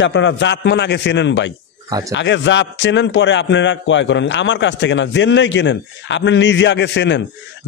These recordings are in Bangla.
আপনারা জাতমান আগে চেনেন ভাই, আচ্ছা আগে জাত চেনেন পরে আপনারা ক্রয় করেন। আমার কাছ থেকে না, জেনেই কেনেন। আপনি নিজে আগে চেনেন,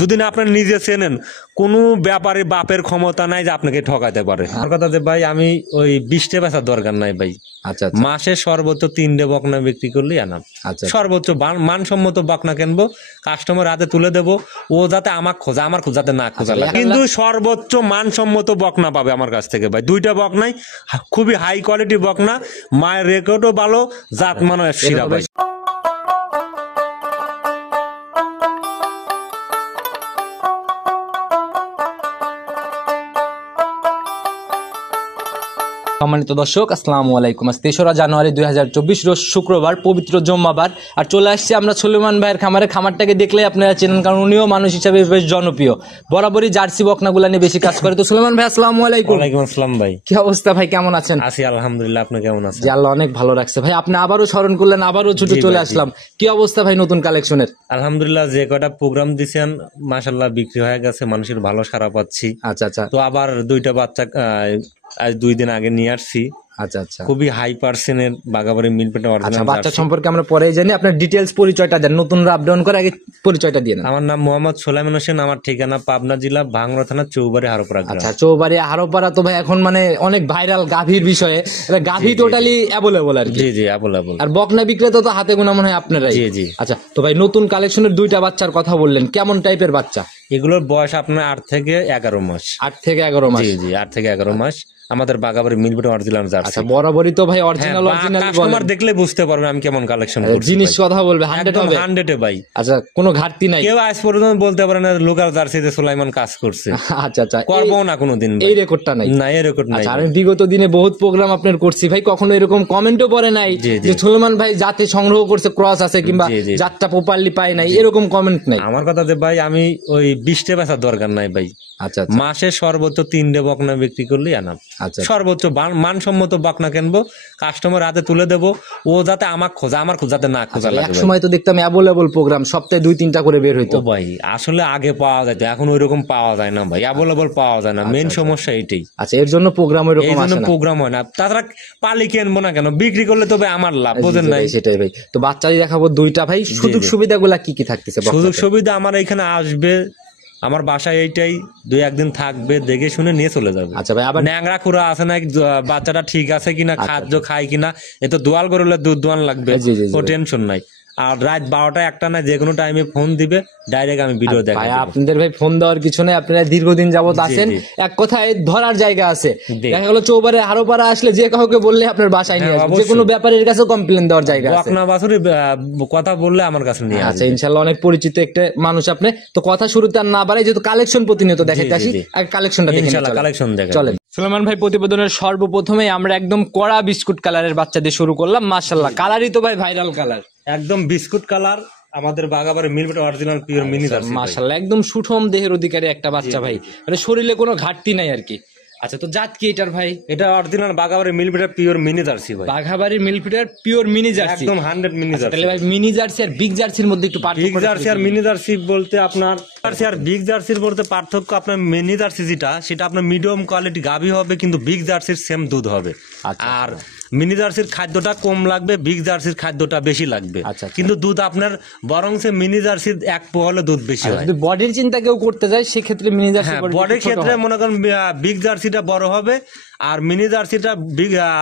যদি না আপনি নিজে চেনেন কোনো ব্যাপারে বাপের ক্ষমতা নাই যে আপনাকে ঠকাতে পারে। আমার কথা যে ভাই আমি ওই 20টে বেচার দরকার নাই ভাই, আচ্ছা মাসে সর্বোচ্চ 3টে বকনা বিক্রি করলেই আনাম। আচ্ছা সর্বোচ্চ মানসম্মত বকনা কিনবো, কাস্টমার হাতে তুলে দেবো, ও যাতে আমার খোঁজা, আমার যাতে না খোঁজা লাগে, কিন্তু সর্বোচ্চ মানসম্মত বকনা পাবে আমার কাছ থেকে ভাই। 2টা বকনাই খুবই হাই কোয়ালিটি বকনা, মায়ের রেকর্ডও ভালো, জাত মানের শিরা ভাই। সম্মানিত দর্শক, আসসালামু আলাইকুম। আজ 3রা জানুয়ারি 2024 রোজ শুক্রবার, পবিত্র জুম্মাবার। আর চলে আসছি আমরা সুলেমান ভাইয়ের খামারে। খামারটাকে দেখলে আপনারা চেনেন, কারণ উনিও মানুষ হিসাবে বেশ জনপ্রিয়, বরাবরই জার্সি বকনাগুলা নিয়ে বেশি কাজ করে। তো সুলেমান ভাই, আসসালামু আলাইকুম। ওয়ালাইকুম আসসালাম ভাই, কি অবস্থা ভাই, কেমন আছেন? আছি আলহামদুলিল্লাহ, আপনি কেমন আছেন? জি, আল্লাহ অনেক ভালো রাখছে ভাই। আপনি আবারও স্মরণ করলেন, আবারও ছুটে চলে আসলাম। কি অবস্থা ভাই নতুন কালেকশনের? আলহামদুলিল্লাহ, যে কয়টা প্রোগ্রাম দিছেন মাশাআল্লাহ বিক্রি হয়ে গেছে, মানুষের ভালো সাড়া পাচ্ছি। আচ্ছা আচ্ছা তো আবার 2টা বাচ্চা আজ 2 দিন আগে নিয়ে আসছি। আচ্ছা আচ্ছা খুবই হাই পার্সেন্টের বাগাবাড়ি মিলপেটে আচ্ছা, অরিজিনাল বাচ্চা জার্সি। সম্পর্কে আমরা পরেই জানি। আপনার ডিটেইলস পরিচয়টা দেন, নতুনরা আপ ডাউন করে আগে পরিচয়টা দিয়ে নেন। আমার নাম মোহাম্মদ সোলাইমান হোসেন, আমার ঠিকানা পাবনা জেলা ভাঙ্গুড়া থানা চৌবাড়ি হারোপাড়া গ্রাম। আচ্ছা, চৌবাড়ি হারোপাড়া তো ভাই এখন মানে অনেক ভাইরাল গাভীর বিষয়ে। গাভী টোটালি অ্যাভেলেবল আর কি। জি জি, আবুল। আর বকনা বিক্রেতা তো হাতে গোনা মনে হয় আপনারাই। জি জি। আচ্ছা, তো ভাই নতুন কালেকশনের 2টা বাচ্চার কথা বললেন, কেমন টাইপের বাচ্চা? এগুলোর বয়স আপনার 8 থেকে 11 মাস। 8 থেকে 11 মাস। জি জি, 8 থেকে 11 মাস। আমাদের বাগাবাড়ি মিলপেটে অরিজিনাল জার্সি। আচ্ছা, বরাবরই তো ভাই অরিজিনাল কাস্টমার দেখলে বুঝতে পারবে আমি কেমন কালেকশন করছি। জিনিস কথা বলবে 100 হবে। 100 ভাই। আচ্ছা, কোনো ঘাটতি নাই। কেউ আজ পর্যন্ত বলতে পারে না লোকাল জার্সিতে সুলাইমান কাজ করছে। আচ্ছা আচ্ছা, করবো না কোনোদিন, এই রেকর্ডটা নাই। না, এই রেকর্ড নাই। আচ্ছা, আমি বিগত দিনে বহুত প্রোগ্রাম আপনার করছি ভাই, কখনো এরকম কমেন্টও পড়ে নাই যে সুলেমান ভাই জাতে সংগ্রহ করছে, ক্রস আছে কিংবা জাতটা প্রপারলি পায় নাই, এরকম কমেন্ট নাই। আমার কথা যে ভাই আমি ওই 20টে বেচার দরকার নাই ভাই। আচ্ছা, মাসে সর্বোচ্চ 3টে বকনা বিক্রি করলেই আনাম। আচ্ছা, সর্বোচ্চ মানসম্মত বকনা কিনবো, কাস্টমার হাতে তুলে দেবো, ও যাতে আমার খোঁজা, আমার যাতে না খোঁজা লাগে। এক সময় তো দেখতাম অ্যাভেলেবল প্রোগ্রাম সপ্তাহে 2-3টা করে বের হইতো। ও ভাই আসলে আগে পাওয়া যেত, এখন ওইরকম পাওয়া যায় না ভাই, অ্যাভেলেবল পাওয়া যায় না। মেইন সমস্যা এইটাই। আচ্ছা, এর জন্য প্রোগ্রাম এরকম আসে না, প্রোগ্রাম হয় না। তাছাড়া পালি কিনবো না কেন, বিক্রি করলে তবে আমার লাভ, বোঝেন নাই? সেটাই ভাই। তো বাচ্চাই দেখাবো 2টা ভাই, সুযোগ সুবিধাগুলা কি কি থাকতেছে? সুযোগ সুবিধা আমার এখানে আসবে, আমার বাসায় এইটাই, 2-1 দিন থাকবে, দেখে শুনে নিয়ে চলে যাবে। আচ্ছা ভাই, আবার ন্যাংরা খুরা আছে না, বাচ্চাটা ঠিক আছে কিনা, খাদ্য খায় কিনা, এ তো দোয়াল করলে দুধ দোয়ান লাগবে, ও টেনশন নাই। আর রাত 12টা 1টা না, যে কোনো টাইমে ফোন দিবে, ডাইরেক্ট আমি ভিডিও দেখাই দেব। আপনাদের ভাই ফোন দেওয়ার কিছু নেই, আপনারা দীর্ঘদিন যাবত আছেন, এক কথায় ধরার জায়গা আছে। দেখা গেল চৌবাড়ি হারোপাড়া আসলে যে কাউকে বললে আপনার বাসায় নিয়ে আসবে, যে কোনো ব্যাপারের কাছে কমপ্লেন দেওয়ার জায়গা আছে। বকনা বাছুরি কথা বললে আমার কাছে নিয়ে আসবে। আচ্ছা, ইনশাআল্লাহ অনেক পরিচিত একটা মানুষ আপনি। তো কথা শুরুতে আর না বাড়াই, যেহেতু কালেকশন প্রতিনিয়ত দেখাইতে আসি, আগে কালেকশনটা দেখে ইনশাআল্লাহ কালেকশন দেখেন। চলেন। সুলেমান ভাই, প্রতিবেদনের সর্বপ্রথমে আমরা একদম কড়া বিস্কুট কালারের বাচ্চা দিয়ে শুরু করলাম। মাশাআল্লাহ, কালারই তো ভাই ভাইরাল কালার, একদম বিস্কুট কালার, আমাদের Bagabari মিলপেটে original pure mini jersey. মাশাআল্লাহ, একদম সুঠম দেহের অধিকারী একটা বাচ্চা ভাই, মানে শরীরে কোনো ঘাটতি নাই আর কি। আচ্ছা, তো জাত কি এটার ভাই? এটা original Bagabari মিলপেটে pure mini jersey ভাই। বাঘাবাড়ির মিলপিটার পিওর মিনি জার্সি, একদম 100 মিনি জার্সি। তাহলে ভাই মিনি জার্সি আর বিগ জার্সির মধ্যে একটু পার্থক্য? বিগ জার্সি আর মিনি জার্সি বলতে আপনার জার্সি আর বিগ জার্সির বলতে পার্থক্য, আপনার মিনি জার্সি যেটা, সেটা আপনার মিডিয়াম কোয়ালিটি গাভী হবে, কিন্তু বিগ জার্সির সেম দুধ হবে। আর মিনি জার্সির খাদ্যটা কম লাগবে, বিগ জার্সির খাদ্যটা বেশি লাগবে। কিন্তু দুধ আপনার বরং সে মিনি জার্সির 1 পোয়া হলে দুধ বেশি হয়। যদি বডির চিন্তা কেউ করতে যায় সেক্ষেত্রে মিনি জার্সি, বডির ক্ষেত্রে মনে করেন বিগ জার্সিটা বড় হবে, আর মিনি জার্সিটা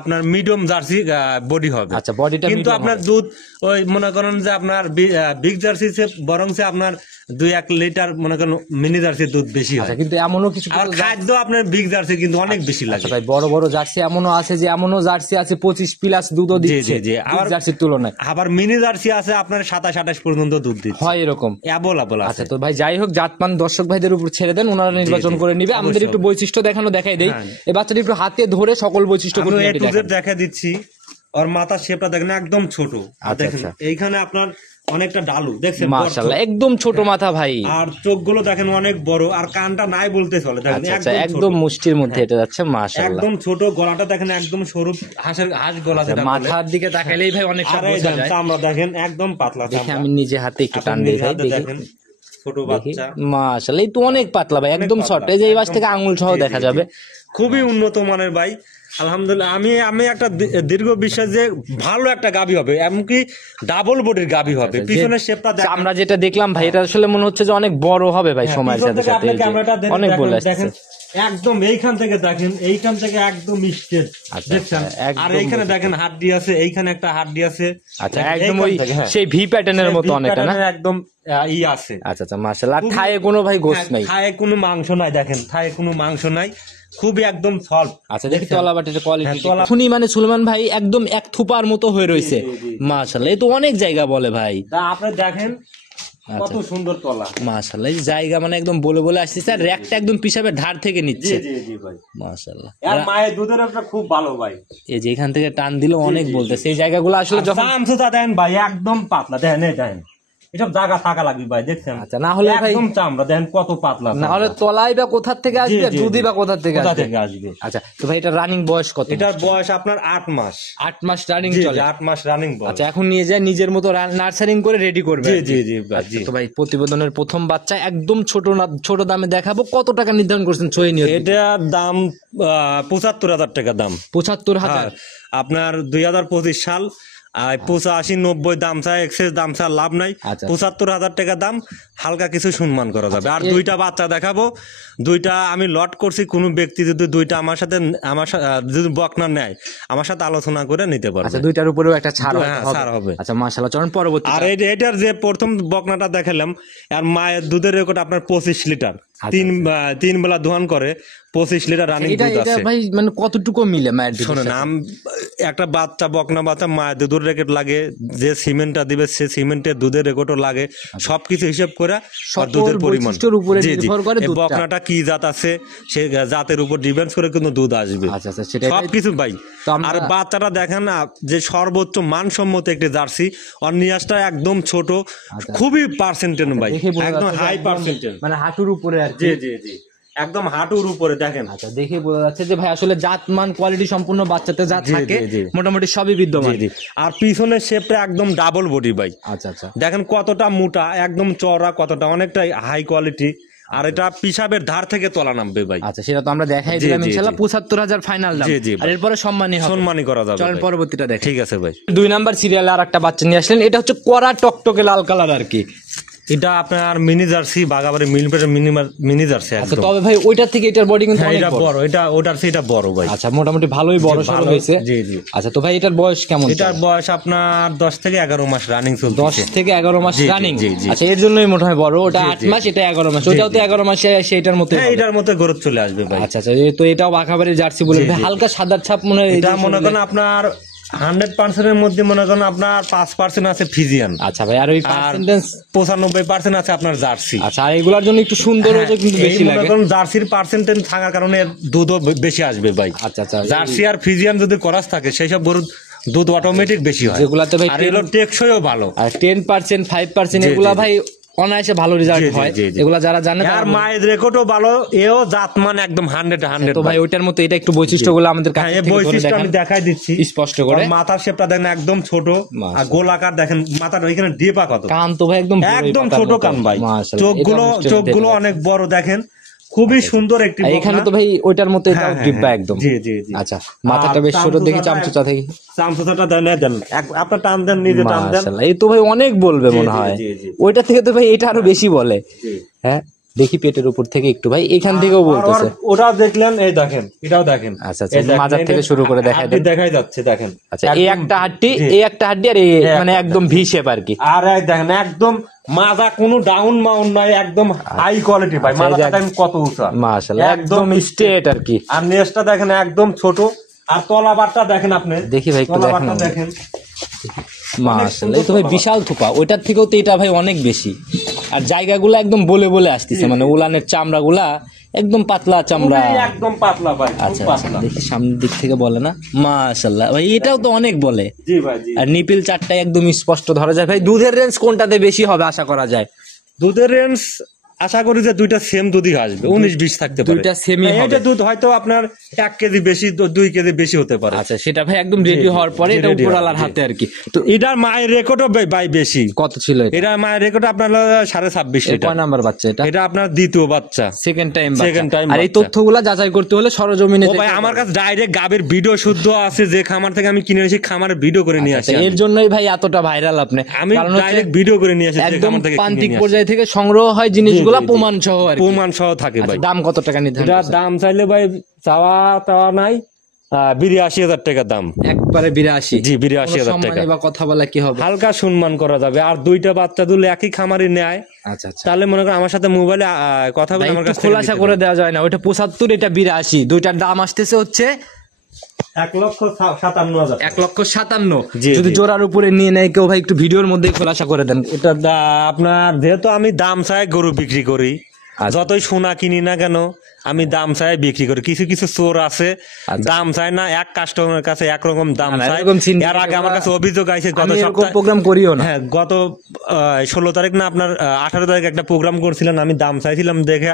আপনার মিডিয়াম জার্সি বডি হবে। আচ্ছা, বডিটা কিন্তু আপনার দুধ ওই মনে করেন যে আপনার বিগ জার্সি বরং আপনার 2-1 লিটার মনে করেন মিনি জার্সির দুধ বেশি হয়। কিন্তু এমনও কিছু খাদ্য আপনার বিগ জার্সি কিন্তু অনেক বেশি লাগে ভাই। বড় বড় জার্সি এমনও আছে যে এমনও জার্সি আছে 25+ দুধও দিচ্ছে জার্সির তুলনায়। আবার মিনি জার্সি আছে আপনার 27-28 পর্যন্ত দুধ দিচ্ছে, হয় এরকম অ্যাভেলেবল আছে। আচ্ছা, তো ভাই যাই হোক, জাতমান দর্শক ভাইদের উপর ছেড়ে দেন, ওনারা নির্বাচন করে নিবে। আমাদের একটু বৈশিষ্ট্য দেখাই দেই। এই বাচ্চাটি একটু হাতে ধরে সকল বৈশিষ্ট্য দেখা দিচ্ছি। ওর মাথার শেপটা দেখেন একদম ছোট, দেখেন এইখানে আপনার অনেকটা ডালু দেখছেন, মাশাআল্লাহ একদম ছোট মাথা ভাই। আর চোখগুলো দেখেন অনেক বড়, আর কানটা নাই বলতে চলে, দেখেন একদম মুষ্টির মধ্যে এটা যাচ্ছে, মাশাআল্লাহ একদম ছোট। গলাটা দেখেন একদম সরু, হাঁস গলা। মাথার দিকে তাকাইলেই ভাই অনেকটা বোঝা যায়। চামড়া দেখেন একদম পাতলা, দেখে আমি নিজে হাতে একটু টান দেই ভাই, দেখেন ছোট বাচ্চা, মাশাআল্লাহ এই তো অনেক পাতলা ভাই, একদম শর্ট। এই যে এই পাশ থেকে আঙ্গুল সহ দেখা যাবে, খুবই উন্নত মানের ভাই। আলহামদুলিল্লাহ আমি একটা দীর্ঘ বিশ্বাস যে ভালো একটা গাভী হবে, এমনকি ডাবল বডির গাভী হবে। পিছনের শেপটা আমরা যেটা দেখলাম ভাই, এটা আসলে মনে হচ্ছে যে অনেক বড় হবে ভাই সময়ের সাথে সাথে। অনেক বলে আসছে একদম এইখান থেকে দেখেন, এইখান থেকে একদম স্ট্রেট দেখছেন। আর এইখানে দেখেন হাড্ডি আছে, এইখানে একটা হাড্ডি আছে। আচ্ছা, একদম ওই সেই ভি প্যাটার্নের মতো অনেকটা না, একদম ই আছে। আচ্ছা আচ্ছা, মাশাআল্লাহ। থায়ে কোনো ভাই গোশত নাই, থায়ে কোনো মাংস নাই, দেখেন থায়ে কোনো মাংস নাই, খুবই একদম সফট। আচ্ছা, দেখি তলাবাটির কোয়ালিটি শুনি, মানে সুলেমান ভাই একদম এক থুপার মতো হয়ে রয়েছে, মাশাআল্লাহ। এই তো অনেক জায়গা বলে ভাই, আপনি দেখেন কত সুন্দর তলা, মাশাআল্লাহ। এই জায়গা মানে একদম বলে বলে আসছে স্যার, র‍্যাকটা একদম পিছাবের ধার থেকে নিচ্ছে। জি জি ভাই, মাশাআল্লাহ। আর মায়ের দুধের একটা খুব ভালো ভাই, এই যে এখান থেকে টান দিলে অনেক বলতেছে। এই জায়গাগুলো আসলে যখন চামচুটা দেন ভাই একদম পাতলা, দেখেন এই দেখেন এসব জায়গা থাকা লাগবে ভাই, দেখছেন। আচ্ছা, না হলে ভাই একদম চামড়া দেখেন কত পাতলা, না হলে তলাই বা কোথা থেকে আসবে, দুধি বা কোথা থেকে আসবে। আচ্ছা, তো ভাই এটা রানিং বয়স কত? এটার বয়স আপনার 8 মাস। 8 মাস রানিং চলে? 8 মাস রানিং বয়স। আচ্ছা, এখন নিয়ে যায় নিজের মতো নার্সারিং করে রেডি করবে? জি জি জি জি। তো ভাই প্রতিবেদনের প্রথম বাচ্চা একদম ছোট দামে দেখাবো। কত টাকা নির্ধারণ করছেন ছয় নিয়ে? এটার দাম ৭৫,০০০ টাকা দাম। ৭৫,০০০? আপনার ২০২৫ সাল ৮৫-৯০ দাম চায়, এক্সেস দাম চায়, লাভ নাই। ৭৫,০০০ টাকা দাম, হালকা কিছু সম্মান করা যাবে। আর দুইটা বাচ্চা দেখাবো, দুইটা আমি লট করছি। কোনো ব্যক্তি যদি দুইটা আমার সাথে যদি বকনা নেয়, আমার সাথে আলোচনা করে নিতে পারবে। আচ্ছা, দুইটার উপরেও একটা ছাড় হবে। আচ্ছা, মাশাআল্লাহ। চলুন পরবর্তী। আর এটার যে প্রথম বকনাটা দেখালাম, আর মায়ের দুধের রেকর্ড আপনার 25 লিটার, তিন বেলা দোহান করে 25 লিটার রানিং দুধ আছে ভাই। মানে কতটুকু মিলে মায়ের দুধ? শোনেন, একটা বাচ্চা বকনা বাচ্চা মায়ের দুধের রেকর্ড লাগে, যে সিমেন্টটা দিবে সে সিমেন্টের দুধের রেকর্ডও লাগে, সবকিছু হিসাব করে দুধের পরিমাণ বকনাটা কি জাত আছে সে জাতের উপর ডিপেন্ড করে কিন্তু দুধ আসবে। সবকিছু ভাই। আর বাচ্চাটা দেখেন না, যে সর্বোচ্চ মানসম্মত একটি জার্সি, আর নিয়াসটা একদম ছোট, খুবই পার্সেন্টেজ ভাই, একদম হাই পার্সেন্টেজ, মানে হাঁটুর উপরে। জি জি জি, একদম হাঁটুর উপরে দেখেন। আচ্ছা, দেখে বোঝা যাচ্ছে যে ভাই আসলে জাতমান কোয়ালিটি সম্পূর্ণ বাচ্চাতে যা থাকে মোটামুটি সবই বিদ্যমান। আর পিছনের শেপটা একদম ডাবল বডি ভাই। আচ্ছা আচ্ছা, দেখেন কতটা মোটা, একদম চওড়া, কতটা অনেকটা হাই কোয়ালিটি। আর এটা পিসাবের ধার থেকে তোলা নামবে ভাই। আচ্ছা, সেটা তো আমরা দেখাই দিলাম ইনশাআল্লাহ। ৭৫,০০০ ফাইনাল দাম। আর এরপরে সম্মানী করা যাবে। চলেন পরবর্তীটা দেখি। ঠিক আছে ভাই। 2 নাম্বার সিরিয়ালে আর একটা বাচ্চা নিয়ে আসলেন। এটা হচ্ছে কড়া টকটকে লাল কালার আর কি। এটা আপনার mini jersey, Bagabari mini jersey. আচ্ছা, তবে ভাই ওইটার থেকে এটার বডি কিন্তু অনেক বড়। এটা ওটার চেয়ে এটা বড় ভাই। আচ্ছা, মোটামুটি ভালোই বড় সরো হয়েছে। জি জি। আচ্ছা, তো ভাই এটার বয়স কেমন? এটার বয়স আপনার 10 থেকে 11 মাস রানিং চলছে। 10 থেকে 11 মাস রানিং। আচ্ছা, এর জন্যই মোটামুটি বড়। ওটা 8 মাস, এটা 11 মাস। ওটাও তো 11 মাসে সেটার মতো। হ্যাঁ, এটার মতো গ্রোথ চলে আসবে ভাই। আচ্ছা আচ্ছা, তো এটাও বাঘাবাড়ির জার্সি বলে হালকা সাদার ছাপ মনে হয়। এটা মনে করেন আপনার 100% এর মধ্যে মনে করেন আপনার 5% আছে ফিজিয়ান। আচ্ছা ভাই, আর ওই পার্সেন্টেজ 95% আছে আপনার জার্সি। আচ্ছা, আর এগুলোর জন্য একটু সুন্দর হয়েছে কিন্তু বেশি লাগে। কারণ জার্সির পার্সেন্টেজ থাকার কারণে দুধও বেশি আসবে ভাই। আচ্ছা আচ্ছা, জার্সি আর ফিজিয়ান যদি ক্রস থাকে সেই সব গরুর দুধ অটোমেটিক বেশি হয়, যেগুলাতে ভাই। আর এগুলো টেকসইও ভালো। আর 10% 5% এগুলা ভাই অনায়াসে ভালো রেজাল্ট হয়। এগুলা যারা জানে। আর মায়ের রেকর্ডও ভালো, এও জাতমান একদম 100। তো ভাই ওইটার মতো এটা একটু বৈশিষ্ট্যগুলো আমাদের কাছে বৈশিষ্ট্য আমি দেখাই দিচ্ছি স্পষ্ট করে। মাথার শেপটা দেখেন একদম ছোট, আর গোলাকার দেখেন মাথার ওইখানে ডিপা কত। কান তো ভাই একদম ছোট কান ভাই। চোখগুলো অনেক বড় দেখেন, খুবই সুন্দর একটি। এখানে তো ভাই ওইটার মতো এটাও ডিব্বা একদম। জি জি জি। আচ্ছা, মাথাটা বেশ ছোট দেখি, চামচুচা থেকে। চামচুচাটা দেন আপনার টান দেন, নিজে টান দেন। মাশাআল্লাহ, এই তো ভাই অনেক বলবে মনে হয়। ওইটা থেকে তো ভাই এটা আরো বেশি বলে। হ্যাঁ, দেখি পেটের উপর থেকে একটু ভাই, এখান থেকেও বলতেছে। ওটাও দেখলেন, এই দেখেন, এটাও দেখেন। আচ্ছা আচ্ছা, মাজার থেকে শুরু করে দেখাই যাচ্ছে দেখেন। আচ্ছা, এই একটা হাড্ডি, আর মানে একদম ভি শেপ আর কি। আর দেখেন একদম মাজা কোনো ডাউন মাউন নাই, একদম হাই কোয়ালিটি ভাই। মাজাটা দেখেন কত উঁচা, মাশাআল্লাহ, একদম স্ট্রেট আর কি। আর নেসটা দেখেন একদম ছোট, আর তলাবারটা দেখেন আপনি। দেখি ভাই একটু দেখেন। মাশাআল্লাহ, এই তো ভাই বিশাল থোপা। ওইটার থেকেও তো এটা ভাই অনেক বেশি। আর জায়গাগুলো একদম বলে বলে আসতেছে, মানে উলানের চামড়াগুলা একদম পাতলা চামড়া, একদম পাতলা ভাই। আচ্ছা আচ্ছা, দেখি সামনের দিক থেকে বলে না। মাশাআল্লাহ ভাই, এটাও তো অনেক বলে। জি ভাই জি। আর নিপিল চারটায় একদম স্পষ্ট ধরা যায়। ভাই দুধের রেঞ্জ কোনটাতে বেশি হবে আশা করা যায়? দুধের রেঞ্জ আশা করি যে দুইটা সেম দুধই আসবে, 19-20 থাকতে পারে। দুইটা সেমই হবে। এটা দুধ হয়তো আপনার 1 কেজি বেশি 2 কেজি বেশি হতে পারে। আচ্ছা, সেটা ভাই একদম রেডি হওয়ার পরে এটা ready উপরালার হওয়ার, হাতে আর কি। তো এটার মায়ের রেকর্ডও ভাই বেশি। কত ছিল এটা? এটা মায়ের রেকর্ড আপনার 26.5 লিটার। কয় নাম্বার বাচ্চা এটা? এটা আপনার দ্বিতীয় বাচ্চা, সেকেন্ড টাইম Second time আর এই বাচ্চা। তথ্যগুলা যাচাই করতে হলে সরজমিনে ও ভাই আমার কাছে ডাইরেক্ট গাবের ভিডিও শুদ্ধ আছে, যে খামার থেকে আমি কিনে এনেছি খামারের ভিডিও করে নিয়ে আসি। এর জন্যই ভাই এতটা ভাইরাল আপনি, আমি কারণ হচ্ছে ডাইরেক্ট ভিডিও করে নিয়ে আসি, যে একদম খামার থেকে প্রান্তিক কিনে পর্যায় থেকে সংগ্রহ হয় জিনিসগুলা, জি, জি। প্রমাণ সহ আর কি। প্রমাণ সহ থাকে ভাই। দাম কত টাকা নির্ধারণ এটা করছেন? দাম চাইলে ভাই চাওয়া নাই, 82,000 টাকা দাম। একবারে 82? জি, 82,000 টাকা। সম্মানী বা কথা বলা কি হবে? হালকা সম্মান করা যাবে। আর দুইটা বাচ্চা দুলে একই খামারে নেয়, আচ্ছা আচ্ছা, তাহলে মনে করেন আমার সাথে মোবাইলে কথা বলে ভাই আমার একটু কাছে খোলাসা করে দেওয়া যায় না? ওইটা 75, এটা 82, দুইটার দাম আসতেছে হচ্ছে 1,57,000। 1,57,000। জি, যদি জি। জোড়ার উপরে নিয়ে নেয় কেউ, ভাই একটু ভিডিওর মধ্যে খোলাসা করে দেন। এটা আপনার যেহেতু আমি দাম চাই গরু বিক্রি করি, আচ্ছা। যতই সোনা কিনি না কেন আমি দাম চাই বিক্রি করি। কিছু কিছু চোর আছে আচ্ছা। দাম চাই না, এক কাস্টমারের কাছে একরকম দাম না, চাই। এরকম চিন্তা এর আগে আমার কাছে অভিযোগ আছে গত আমি এরকম সপ্তাহে, প্রোগ্রাম করিও না। হ্যাঁ গত 16 তারিখ না আপনার 18 তারিখ একটা প্রোগ্রাম করছিলেন, আমি দাম চাইছিলাম দেখে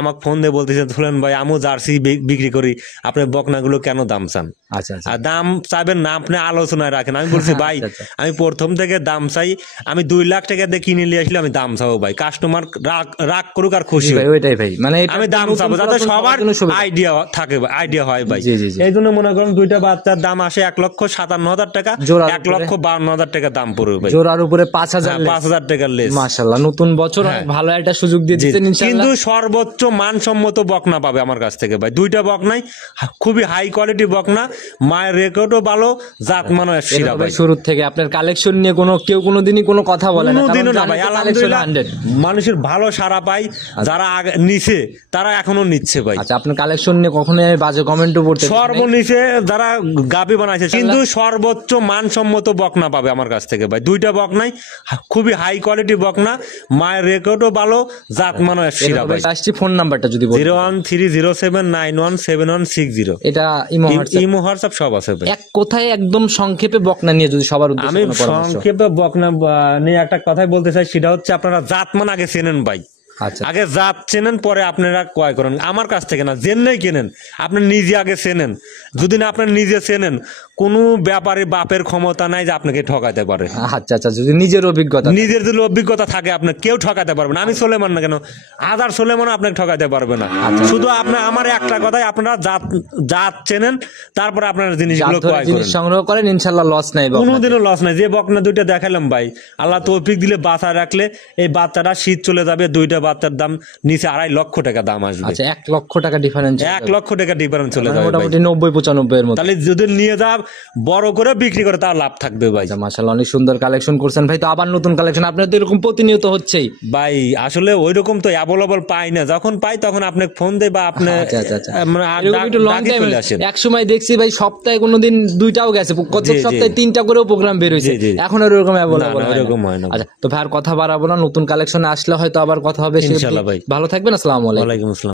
আমাকে ফোন দিয়ে বলতেছে ধরেন ভাই আমিও জার্সি বিক্রি করি, আপনি বকনাগুলো কেন দাম চান? আচ্ছা আচ্ছা, আর দাম চাইবেন না, আপনি আলোচনায় রাখেন। আমি বলছি ভাই আচ্ছা, আচ্ছা। আমি প্রথম থেকে দাম চাই, আমি 2 লাখ টাকা দিয়ে কিনে নিয়ে আসলে আমি দাম চাবো ভাই, কাস্টমার রাগ করুক আর খুশি হোক। ভাই ওইটাই ভাই, মানে এটা আমি দাম নতুন চাবো যাতে পুরাতন সবার জন্য সুবিধা। আইডিয়া থাকে, আইডিয়া হয় ভাই। জি, জি, জি। এই জন্য মনে করেন দুইটা বাচ্চার দাম আসে 1,57,000 টাকা, জোড়ার 1,52,000 টাকা দাম পড়বে ভাই। জোড়ার উপরে 5,000 5,000 টাকা লেস। মাশাআল্লাহ, নতুন বছর অনেক ভালো একটা সুযোগ দিয়ে দিচ্ছেন ইনশাআল্লাহ। কিন্তু সর্বোচ্চ মানসম্মত বকনা পাবে আমার কাছ থেকে ভাই। দুইটা বকনাই খুবই হাই কোয়ালিটি বকনা, মায়ের রেকর্ডও ভালো, জাত মানও সেরা ভাই। শুরু থেকে আপনার কালেকশন নিয়ে কেউ কোনোদিনই কোনো কথা বলে না? কোনোদিনও না ভাই, আলহামদুলিল্লাহ 100। মানুষের ভালো সাড়া পাই, যারা আগে নিছে তারা এখনো নিচ্ছে ভাই। আচ্ছা, আপনার কালেকশন নিয়ে কখনো আমি বাজে কমেন্টও পড়তে চাই না। সর্বনিচে যারা গাবি বানাইছে কিন্তু সর্বোচ্চ মানসম্মত বকনা পাবে আমার কাছ থেকে ভাই। দুইটা বকনাই খুবই হাই কোয়ালিটি বকনা, মায়ের রেকর্ডও ভালো, জাত মানও সেরা ভাই। আসছি ফোন নাম্বারটা যদি বলেন। 01307917160। এটা ইমো হোয়াটসঅ্যাপ? ইমো হোয়াটসঅ্যাপ সব আছে ভাই। এক কথায় একদম সংক্ষেপে বকনা নিয়ে যদি সবার উদ্দেশ্যে আমি কোনো পরামর্শ। সংক্ষেপে বকনা নিয়ে একটা কথাই বলতে চাই, সেটা হচ্ছে আপনারা জাতমান আগে চেনেন ভাই। আচ্ছা, আগে জাত চেনেন, পরে আপনারা ক্রয় করেন। আমার কাছ থেকে না, জেনেই কেনেন। আপনি নিজে আগে চেনেন, যদি না আপনার নিজে চেনেন, কোনো ব্যাপারে বাপের ক্ষমতা নাই যে আপনাকে ঠকাতে পারে। আচ্ছা আচ্ছা, যদি নিজের অভিজ্ঞতা। নিজের যদি অভিজ্ঞতা থাকে আপনার কেউ ঠকাতে পারবে না। আমি সোলেমান না কেন, হাজার সোলেমান আপনাকে ঠকাতে পারবে না। শুধু আপনার আমার একটা কথাই, আপনারা জাত চেনেন, তারপরে আপনার জিনিসগুলো ক্রয় জিনিস করেন। সংগ্রহ করেন, ইনশাআল্লাহ লস নাই বকনাতে। কোনোদিনও লস নাই। যে বকনা দুইটা দেখালাম ভাই, আল্লাহ তৌফিক দিলে বাঁচা রাখলে এই বাচ্চাটা শীত চলে যাবে, দুইটা বাচ্চার দাম নিচে 2.5 লক্ষ টাকা দাম আসবে। আচ্ছা, 1 লক্ষ টাকা ডিফারেন্স। 1 লক্ষ টাকা ডিফারেন্স চলে যাবে ভাই। মোটামুটি 90-95 এর মতো। তাহলে যদি নিয়ে যা বড় করে বিক্রি করে তার লাভ থাকবে ভাই। মাশাআল্লাহ, অনেক সুন্দর কালেকশন করছেন ভাই। তো আবার নতুন কালেকশন আপনার তো এরকম প্রতিনিয়ত হচ্ছেই ভাই। আসলে ওইরকম তো অ্যাভেলেবল পাই না, যখন পাই তখন আপনাকে ফোন দেয় বা আপনি আচ্ছা আচ্ছা আচ্ছা, মানে এরকম একটু লং ডাকি টাইম। চলে আসেন। এক সময় দেখছি ভাই সপ্তাহে কোনোদিন 2টাও গেছে, কত জি, জি। সপ্তাহে 3টা করেও প্রোগ্রাম বের হয়েছে। জি, জি। এখন আর এরকম না, অ্যাভেলেবল না, এরকম হয় না। আচ্ছা, তো ভাই আর কথা বাড়াবো না, নতুন কালেকশনে আসলে হয়তো আবার কথা হবে। ইনশাআল্লাহ ভাই। ভালো থাকবেন, আসসালামু আলাইকুম। ওয়ালাইকুম আসসালাম।